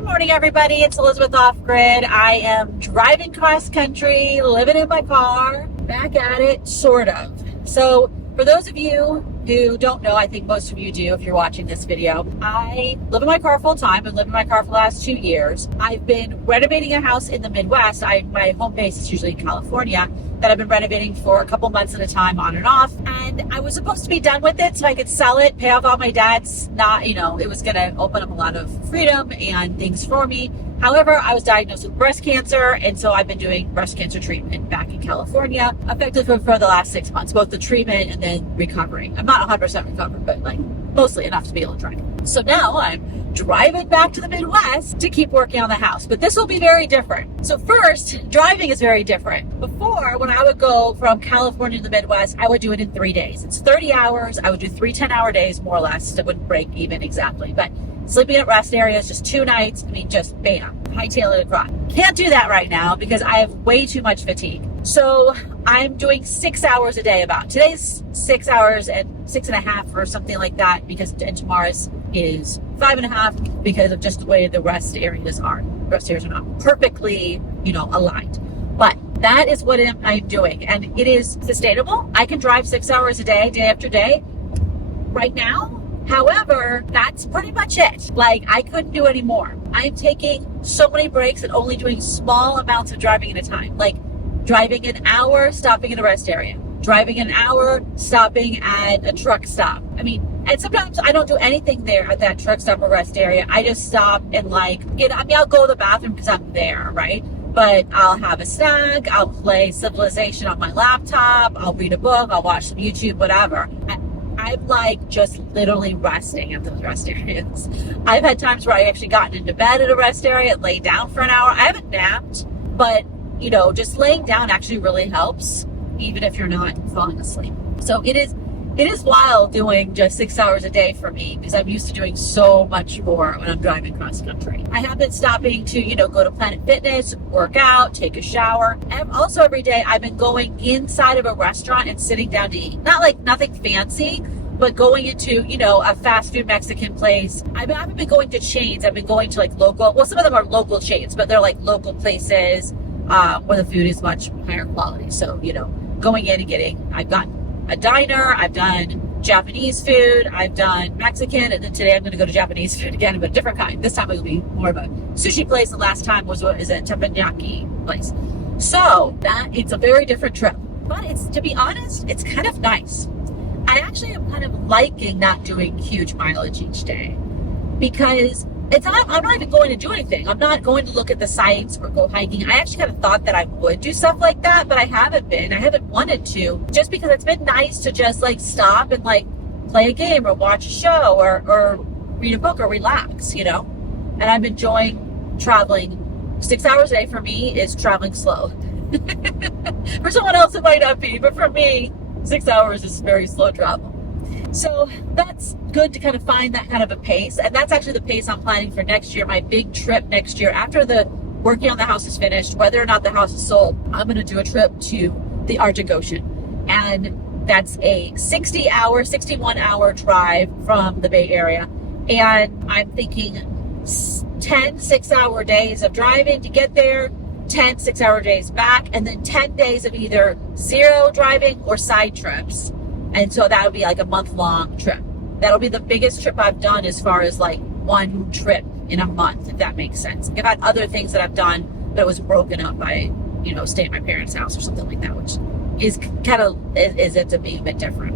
Good morning, everybody. It's Elizabeth Off Grid. I am driving cross country, living in my car, back at it, sort of. So for those of you who don't know, I think most of you do if you're watching this video, I live in my car full time. I've lived in my car for the last 2 years. I've been renovating a house in the Midwest. My home base is usually in California, that I've been renovating for a couple months at a time, on and off. And I was supposed to be done with it so I could sell it, pay off all my debts. It was going to open up a lot of freedom and things for me. However, I was diagnosed with breast cancer, and so I've been doing breast cancer treatment back in California, effectively for the last 6 months, both the treatment and then recovering. I'm not 100% recovered, but mostly enough to be able to drive. So now I'm driving back to the Midwest to keep working on the house, but this will be very different. So first, driving is very different. Before, when I would go from California to the Midwest, I would do it in 3 days. It's 30 hours. I would do 3 10-hour days, more or less. It wouldn't break even exactly, but sleeping at rest areas, just 2 nights. just bam, hightail it across. Can't do that right now because I have way too much fatigue. So I'm doing 6 hours a day about. Today's 6 hours and 6.5 or something like that, and tomorrow's is 5.5 because of just the way the rest areas are. Rest areas are not perfectly, aligned. But that is what I'm doing, and it is sustainable. I can drive 6 hours a day, day after day right now. However, that's pretty much it. I couldn't do any more. I'm taking so many breaks and only doing small amounts of driving at a time. Driving an hour, stopping in a rest area. Driving an hour, stopping at a truck stop. And sometimes I don't do anything there at that truck stop or rest area. I just stop and I'll go to the bathroom because I'm there, right? But I'll have a snack, I'll play Civilization on my laptop, I'll read a book, I'll watch some YouTube, whatever. I'm just literally resting at those rest areas. I've had times where I actually gotten into bed at a rest area and laid down for an hour. I haven't napped, but just laying down actually really helps, even if you're not falling asleep. So it is wild doing just 6 hours a day for me because I'm used to doing so much more when I'm driving cross country. I have been stopping to, go to Planet Fitness, work out, take a shower. And also every day I've been going inside of a restaurant and sitting down to eat. Nothing fancy, but going into, a fast food Mexican place. I haven't been going to chains. I've been going to local, well, some of them are local chains, but they're local places where the food is much higher quality. So, going in and getting, I've gotten a diner, I've done Japanese food, I've done Mexican, and then today I'm going to go to Japanese food again, but a different kind. This time it will be more of a sushi place. The last time is a teppanyaki place. So it's a very different trip, but to be honest, it's kind of nice. I actually am kind of liking not doing huge mileage each day because I'm not even going to do anything. I'm not going to look at the sights or go hiking. I actually kind of thought that I would do stuff like that, but I haven't been. I haven't wanted to, just because it's been nice to just stop and play a game or watch a show or read a book or relax, And I'm enjoying traveling. 6 hours a day for me is traveling slow. For someone else it might not be, but for me, 6 hours is very slow travel. So that's good to kind of find that kind of a pace. And that's actually the pace I'm planning for next year. My big trip next year, after the working on the house is finished, whether or not the house is sold, I'm going to do a trip to the Arctic Ocean. And that's a 61 hour drive from the Bay Area. And I'm thinking 10 6-hour days of driving to get there, 10 6-hour days back, and then 10 days of either zero driving or side trips. And so that'll be a month-long trip. That'll be the biggest trip I've done as far as one trip in a month, if that makes sense. I've had other things that I've done, but it was broken up by, staying at my parents' house or something like that, which is is it to be a bit different.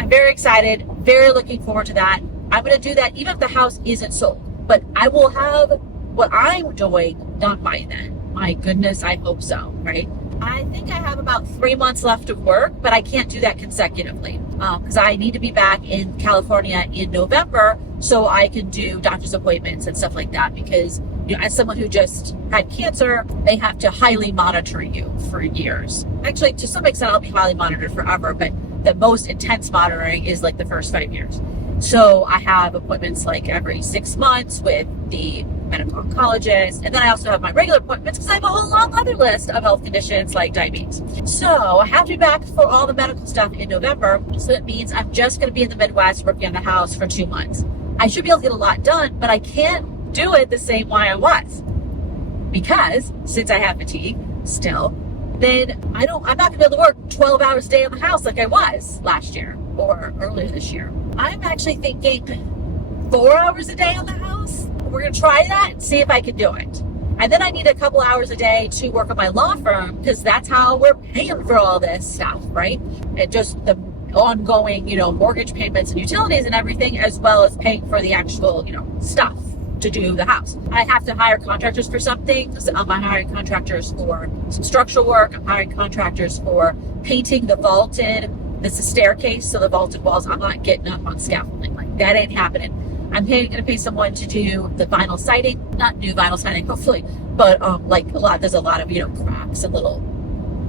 I'm very excited, very looking forward to that. I'm going to do that even if the house isn't sold, but I will have what I'm doing done by then. My goodness, I hope so, right? I think I have about 3 months left of work, but I can't do that consecutively because I need to be back in California in November so I can do doctor's appointments and stuff like that because, as someone who just had cancer, they have to highly monitor you for years. Actually, to some extent, I'll be highly monitored forever, but the most intense monitoring is the first 5 years. So I have appointments every 6 months with the medical oncologist, and then I also have my regular appointments because I have a whole long other list of health conditions like diabetes. So I have to be back for all the medical stuff in November, so that means I'm just going to be in the Midwest working on the house for 2 months. I should be able to get a lot done, but I can't do it the same way I was. Because since I have fatigue still, then I'm not gonna be able to work 12 hours a day in the house like I was last year or earlier this year. I'm actually thinking 4 hours a day on the house. We're gonna try that and see if I can do it. And then I need a couple hours a day to work at my law firm, because that's how we're paying for all this stuff, right? And just the ongoing, mortgage payments and utilities and everything, as well as paying for the actual, stuff to do the house. I have to hire contractors for some things. I'm hiring contractors for some structural work. I'm hiring contractors for painting the vaulted. This is staircase, so the vaulted walls, I'm not getting up on scaffolding. Like, that ain't happening. I'm going to pay someone to do the vinyl siding, not new vinyl siding, hopefully, but there's a lot of, cracks and little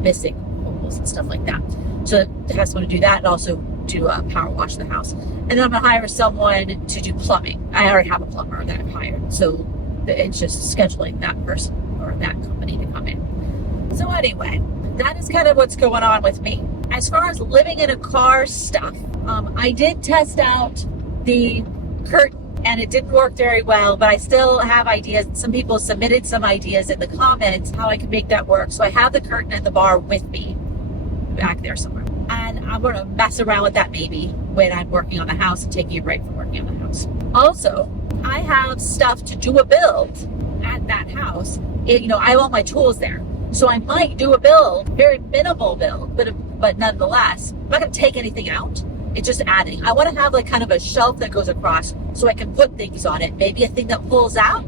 missing holes and stuff like that. So I have someone to do that, and also to power wash the house. And then I'm going to hire someone to do plumbing. I already have a plumber that I've hired, so it's just scheduling that person or that company to come in. So anyway, that is kind of what's going on with me. As far as living in a car stuff, I did test out the curtain, and it didn't work very well, but I still have ideas. Some people submitted some ideas in the comments how I could make that work. So I have the curtain and the bar with me back there somewhere, and I'm going to mess around with that maybe when I'm working on the house and taking a break from working on the house. Also, I have stuff to do a build at that house. I have all my tools there, so I might do a build, very minimal build, but nonetheless, I'm not going to take anything out. It's just adding. I want to have kind of a shelf that goes across so I can put things on it. Maybe a thing that pulls out,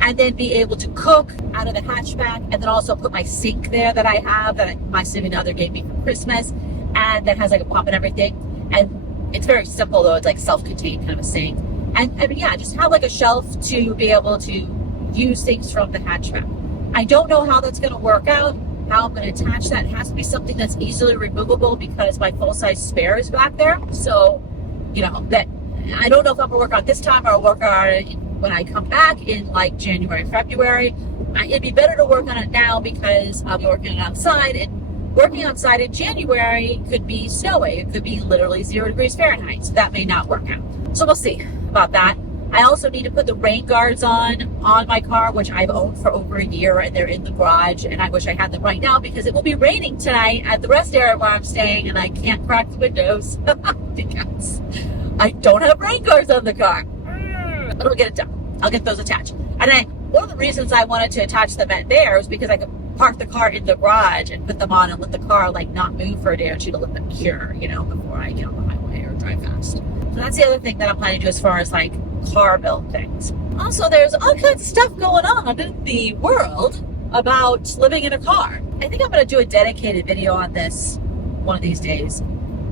and then be able to cook out of the hatchback, and then also put my sink there that I have that my significant other gave me for Christmas, and that has a pump and everything. And it's very simple though. It's like self-contained kind of a sink. And just have a shelf to be able to use things from the hatchback. I don't know how that's going to work out. How I'm going to attach that. It has to be something that's easily removable, because my full-size spare is back there. So, that I don't know if I'm going to work on it this time, or I'll work on it when I come back in January, February. It'd be better to work on it now, because I'll be working outside, and working outside in January could be snowy. It could be literally 0 degrees Fahrenheit. So that may not work out. So we'll see about that. I also need to put the rain guards on my car, which I've owned for over a year, and they're in the garage, and I wish I had them right now, because it will be raining tonight at the rest area where I'm staying, and I can't crack the windows because I don't have rain guards on the car. But I'll get it done. I'll get those attached. And one of the reasons I wanted to attach them at there was because I could park the car in the garage and put them on and let the car not move for a day or two to let them cure, before I get on the highway or drive fast. So that's the other thing that I'm planning to do as far as car build things. Also, there's all kinds of stuff going on in the world about living in a car. I think I'm going to do a dedicated video on this one of these days.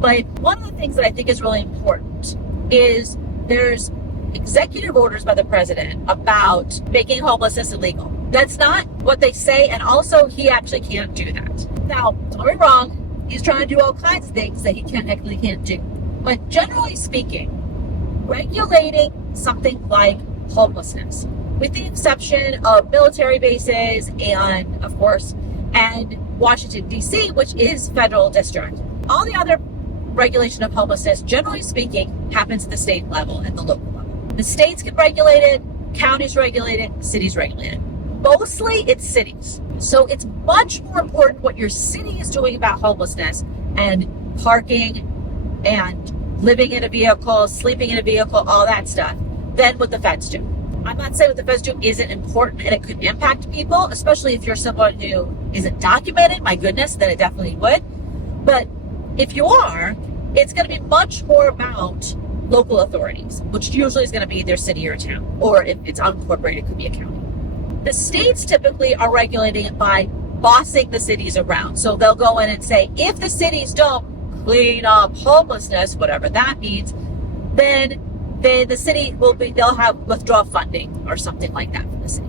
But one of the things that I think is really important is there's executive orders by the president about making homelessness illegal. That's not what they say, and also he actually can't do that. Now, don't get me wrong, he's trying to do all kinds of things that he technically can't do. But generally speaking, regulating something like homelessness, with the exception of military bases and, of course, and Washington, D.C., which is federal district. All the other regulation of homelessness, generally speaking, happens at the state level and the local level. The states can regulate it, counties regulate it, cities regulate it. Mostly it's cities. So it's much more important what your city is doing about homelessness and parking and living in a vehicle, sleeping in a vehicle, all that stuff, than what the feds do. I'm not saying what the feds do isn't important, and it could impact people, especially if you're someone who isn't documented. My goodness, then it definitely would. But if you are, it's going to be much more about local authorities, which usually is going to be their city or town, or if it's unincorporated, it could be a county. The states typically are regulating it by bossing the cities around. So they'll go in and say, if the cities don't clean up homelessness, whatever that means, then the city they'll have withdraw funding or something like that from the city.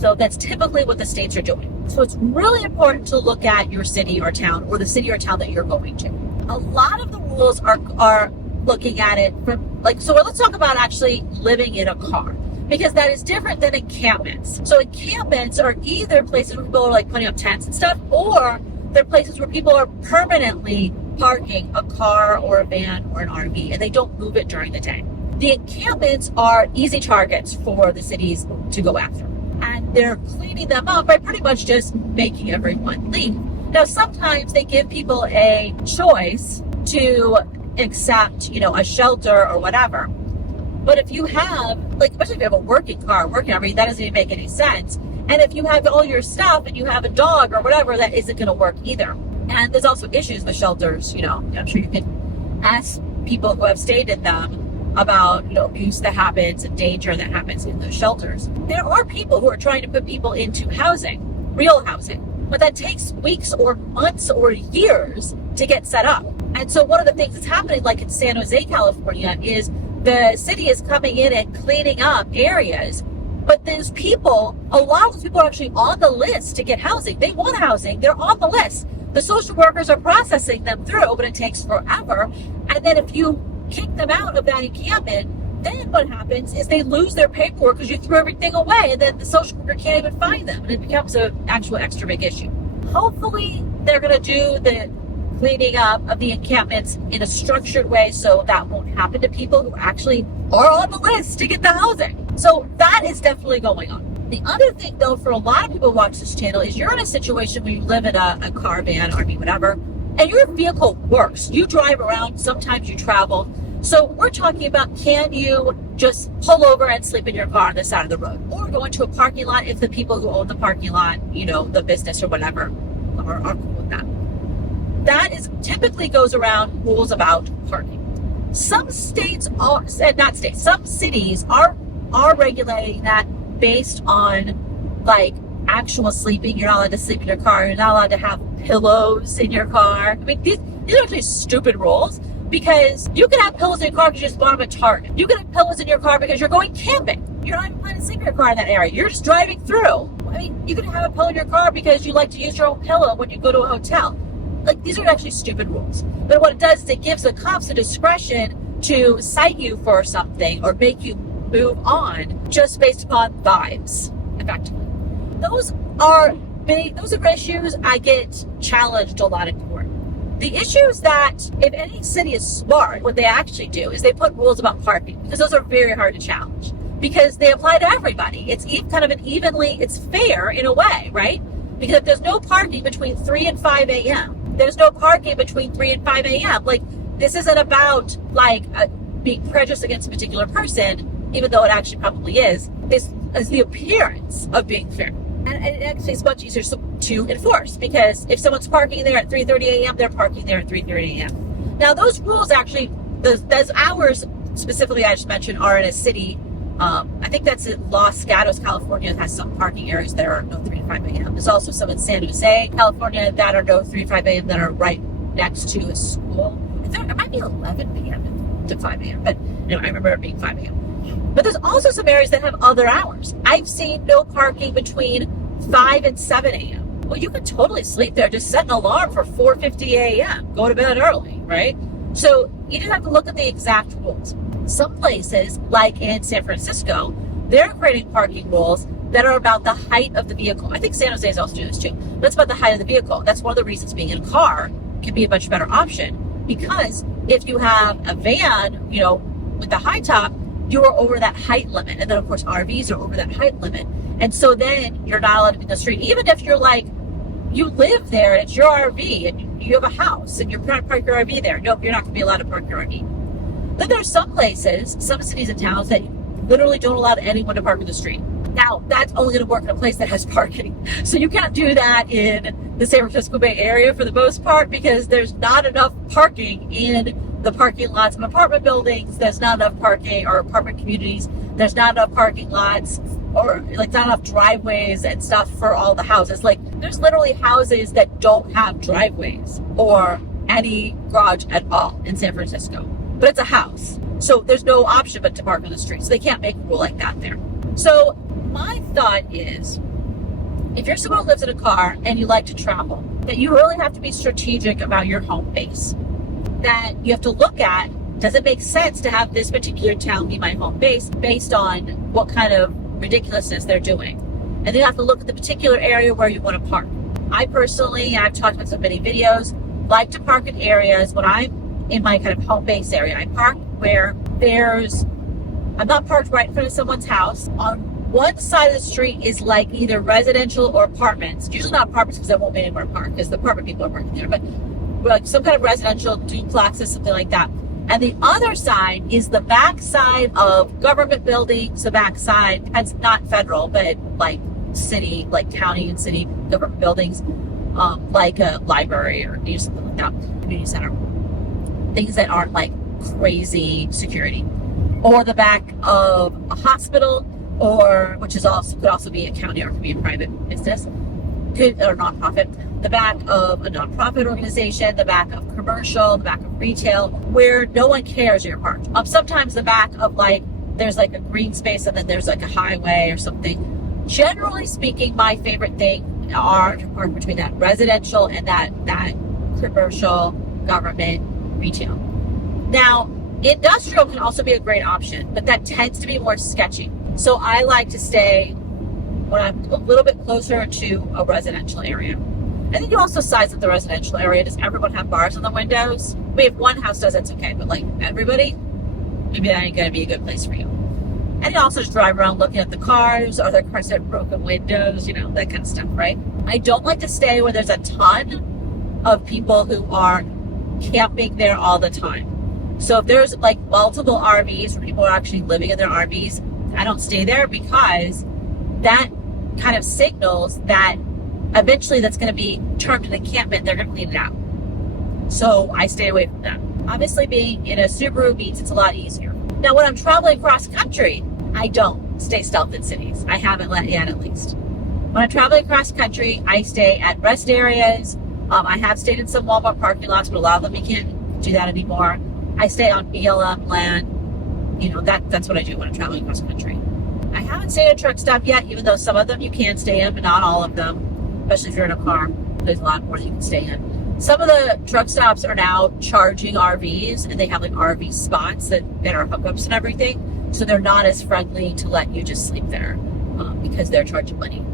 So that's typically what the states are doing. So it's really important to look at your city or town, or the city or town that you're going to. A lot of the rules are looking at it from so let's talk about actually living in a car, because that is different than encampments. So encampments are either places where people are putting up tents and stuff, or they're places where people are permanently parking a car or a van or an RV, and they don't move it during the day. the encampments are easy targets for the cities to go after. And they're cleaning them up by pretty much just making everyone leave. Now, sometimes they give people a choice to accept, a shelter or whatever. But if you have, especially if you have a working car, that doesn't even make any sense. And if you have all your stuff and you have a dog or whatever, that isn't going to work either. And there's also issues with shelters, I'm sure you can ask people who have stayed in them about, abuse that happens and danger that happens in those shelters. There are people who are trying to put people into housing, real housing, but that takes weeks or months or years to get set up. And so one of the things that's happening, like in San Jose, California, is the city is coming in and cleaning up areas. But there's people, a lot of those people are actually on the list to get housing. They want housing. They're on the list. The social workers are processing them through, but it takes forever. And then if you kick them out of that encampment, then what happens is they lose their paperwork because you threw everything away, and then the social worker can't even find them, and it becomes an actual extra big issue. Hopefully, they're going to do the cleaning up of the encampments in a structured way so that won't happen to people who actually are on the list to get the housing. So that is definitely going on. The other thing, though, for a lot of people who watch this channel is you're in a situation where you live in a car, van, RV, whatever, and your vehicle works. You drive around, sometimes you travel. So we're talking about, can you just pull over and sleep in your car on the side of the road, or go into a parking lot if the people who own the parking lot, the business or whatever, are cool with that. That is typically goes around rules about parking. Some states are, some cities are regulating that based on actual sleeping. You're not allowed to sleep in your car. You're not allowed to have pillows in your car. I mean, these are actually stupid rules, because you can have pillows in your car because you just bought them at Target. You can have pillows in your car because you're going camping. You're not even planning to sleep in your car in that area. You're just driving through. I mean, you can have a pillow in your car because you like to use your own pillow when you go to a hotel. These are actually stupid rules. But what it does is it gives the cops the discretion to cite you for something or make you move on just based upon vibes, effectively. Those are issues I get challenged a lot in court. The issue is that if any city is smart, what they actually do is they put rules about parking, because those are very hard to challenge, because they apply to everybody. It's it's fair in a way, right? Because if there's no parking between 3 and 5 a.m., there's no parking between 3 and 5 a.m. This isn't about being prejudiced against a particular person, even though it actually probably is. This is the appearance of being fair. And it actually is much easier to enforce, because if someone's parking there at 3:30 a.m., they're parking there at 3:30 a.m. Now, those rules actually, those hours specifically I just mentioned, are in a city. I think that's in Los Gatos, California. It has some parking areas that are no 3 to 5 a.m. There's also some in San Jose, California, that are no 3 to 5 a.m. that are right next to a school. It might be 11 p.m. to 5 a.m., but I remember it being 5 a.m. But there's also some areas that have other hours. I've seen no parking between 5 and 7 a.m. Well, you can totally sleep there. Just set an alarm for 4:50 a.m. Go to bed early, right? So you just have to look at the exact rules. Some places, like in San Francisco, they're creating parking rules that are about the height of the vehicle. I think San Jose is also doing this too. But it's about the height of the vehicle. That's one of the reasons being in a car can be a much better option. Because if you have a van, with the high top, you are over that height limit. And then, of course, RVs are over that height limit. And so then you're not allowed to be in the street. Even if you're you live there and it's your RV and you have a house and you're trying to park your RV there. Nope, you're not going to be allowed to park your RV. Then there's some places, some cities and towns that literally don't allow anyone to park in the street. Now, that's only going to work in a place that has parking. So you can't do that in the San Francisco Bay Area for the most part, because there's not enough parking in the parking lots of apartment buildings. There's not enough parking, or apartment communities. There's not enough parking lots, or not enough driveways and stuff for all the houses. There's literally houses that don't have driveways or any garage at all in San Francisco. But it's a house. So there's no option but to park on the street. So they can't make a rule like that there. So my thought is, if you're someone who lives in a car and you like to travel, that you really have to be strategic about your home base. That you have to look at, does it make sense to have this particular town be my home base based on what kind of ridiculousness they're doing? And then you have to look at the particular area where you want to park. I personally, I've talked about so many videos, like to park in areas when I'm in my kind of home base area. I park where there's I'm not parked right in front of someone's house. On one side of the street is like either residential or apartments. Usually not apartments because I won't be anywhere to park because the apartment people are parking there, but like some kind of residential duplexes, something like that. And the other side is the back side of government buildings, the back side, that's not federal, but like city, like county and city government buildings, like a library or something like that, community center. Things that aren't like crazy security. Or the back of a hospital, or which is also could also be a county or could be a private business, or nonprofit. The back of a nonprofit organization, the back of commercial, the back of retail, where no one cares you're parked. Sometimes the back of like there's like a green space and then there's like a highway or something. Generally speaking, my favorite thing are to park between that residential and that commercial, government, retail. Now, industrial can also be a great option, but that tends to be more sketchy. So I like to stay when I'm a little bit closer to a residential area. I think you also size up the residential area. Does everyone have bars on the windows? I mean, if one house does, that's okay. But like everybody, maybe that ain't going to be a good place for you. And you also just drive around looking at the cars. Are there cars that have broken windows? You know, that kind of stuff, right? I don't like to stay where there's a ton of people who are camping there all the time. So if there's like multiple RVs where people are actually living in their RVs, I don't stay there because that kind of signals that eventually that's going to be turned into encampment. They're going to clean it out. So I stay away from that. Obviously, being in a Subaru means it's a lot easier. Now, when I'm traveling cross country, I don't stay stealth in cities. I haven't yet, at least. When I'm traveling cross country, I stay at rest areas. I have stayed in some Walmart parking lots, but a lot of them you can't do that anymore. I stay on BLM land. You know, that's what I do when I'm traveling cross country. I haven't stayed at a truck stop yet, even though some of them you can stay in, but not all of them, especially if you're in a car. There's a lot more that you can stay in. Some of the truck stops are now charging RVs, and they have like RV spots that are hookups and everything. So they're not as friendly to let you just sleep there because they're charging money.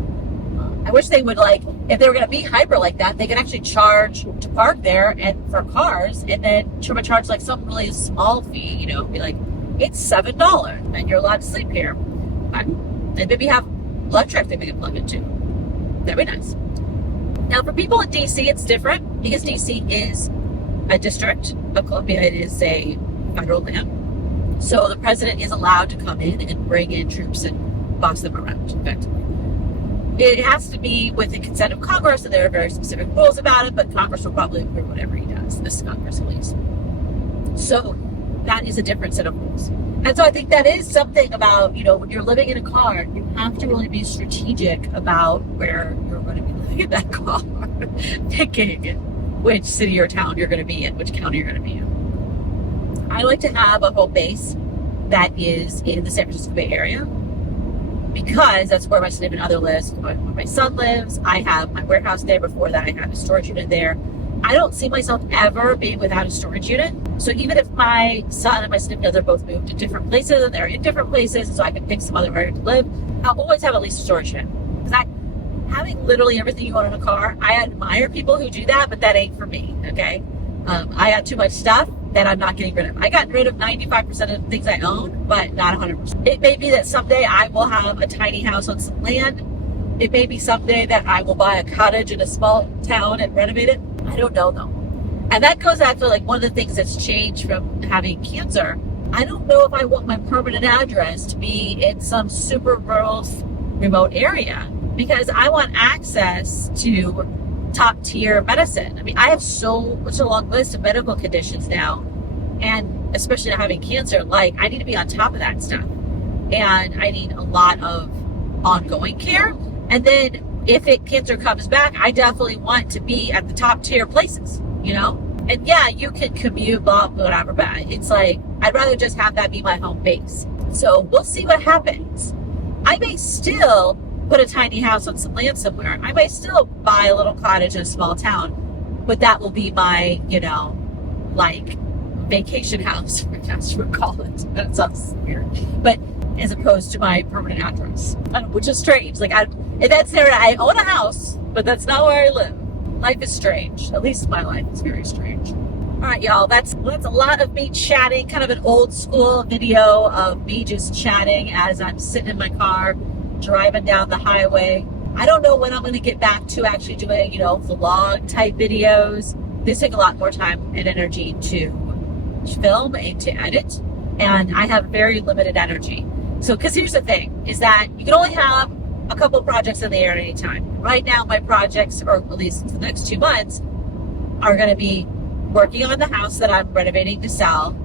I wish they would, like, if they were going to be hyper like that, they could actually charge to park there and for cars, and then charge like some really small fee, you know, be like, it's $7 and you're allowed to sleep here. They maybe have electric they can plug into. That'd be nice. Now, for people in DC, it's different because DC is a district of Columbia. It is a federal land. So the president is allowed to come in and bring in troops and boss them around, effectively. It has to be with the consent of Congress, and there are very specific rules about it, but Congress will probably approve whatever he does, this Congress at least. So that is a different set of rules. And so I think that is something about, you know, when you're living in a car, you have to really be strategic about where you're going to be living in that car, picking which city or town you're going to be in, which county you're going to be in. I like to have a home base that is in the San Francisco Bay Area because that's where my significant other lives, where my son lives. I have my warehouse there. Before that, I had a storage unit there. I don't see myself ever being without a storage unit. So even if my son and my significant other both moved to different places and they're in different places, so I can pick some other area to live, I'll always have at least a storage unit. Because having literally everything you own in a car, I admire people who do that, but that ain't for me, okay? I got too much stuff that I'm not getting rid of. I got rid of 95% of the things I own, but not 100%. It may be that someday I will have a tiny house on some land. It may be someday that I will buy a cottage in a small town and renovate it. I don't know though. And that goes after like one of the things that's changed from having cancer. I don't know if I want my permanent address to be in some super rural, remote area because I want access to top tier medicine. I mean, I have such a long list of medical conditions now, and especially having cancer, like I need to be on top of that stuff. And I need a lot of ongoing care. And then if cancer comes back, I definitely want to be at the top tier places, you know? And yeah, you can commute, blah, whatever, but it's like, I'd rather just have that be my home base. So we'll see what happens. I may still put a tiny house on some land somewhere. I may still buy a little cottage in a small town, but that will be my, you know, like vacation house, I guess you would call it. That sounds weird. But as opposed to my permanent address, which is strange. Like, if that's there, I own a house, but that's not where I live. Life is strange. At least my life is very strange. All right, y'all, that's a lot of me chatting, kind of an old school video of me just chatting as I'm sitting in my car, driving down the highway. I don't know when I'm going to get back to actually doing, vlog type videos. These take a lot more time and energy to film and to edit, and I have very limited energy. So, because here's the thing, is that you can only have a couple projects in the air at any time. Right now, my projects, or at least for the next 2 months, are going to be working on the house that I'm renovating to sell,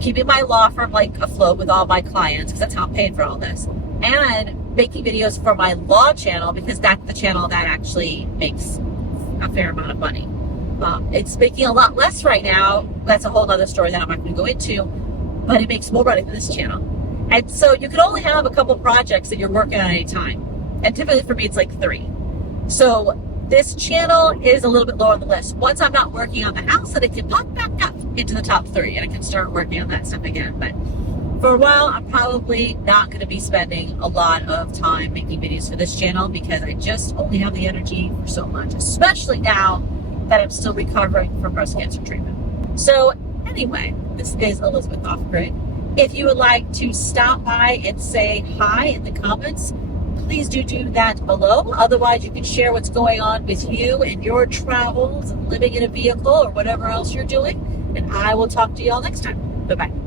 keeping my law firm afloat with all my clients, because that's how I'm paying for all this, and making videos for my law channel, because that's the channel that actually makes a fair amount of money. It's making a lot less right now. That's a whole other story that I'm not going to go into, but it makes more money for this channel. And so you can only have a couple projects that you're working on at any time. And typically for me, it's 3. So this channel is a little bit lower on the list. Once I'm not working on the house, then it can pop back up into the top 3 and I can start working on that stuff again. But for a while, I'm probably not going to be spending a lot of time making videos for this channel, because I just only have the energy for so much, especially now that I'm still recovering from breast cancer treatment. So anyway, this is Elizabeth Off Grid. If you would like to stop by and say hi in the comments, please do that below. Otherwise, you can share what's going on with you and your travels and living in a vehicle or whatever else you're doing. And I will talk to you all next time. Bye-bye.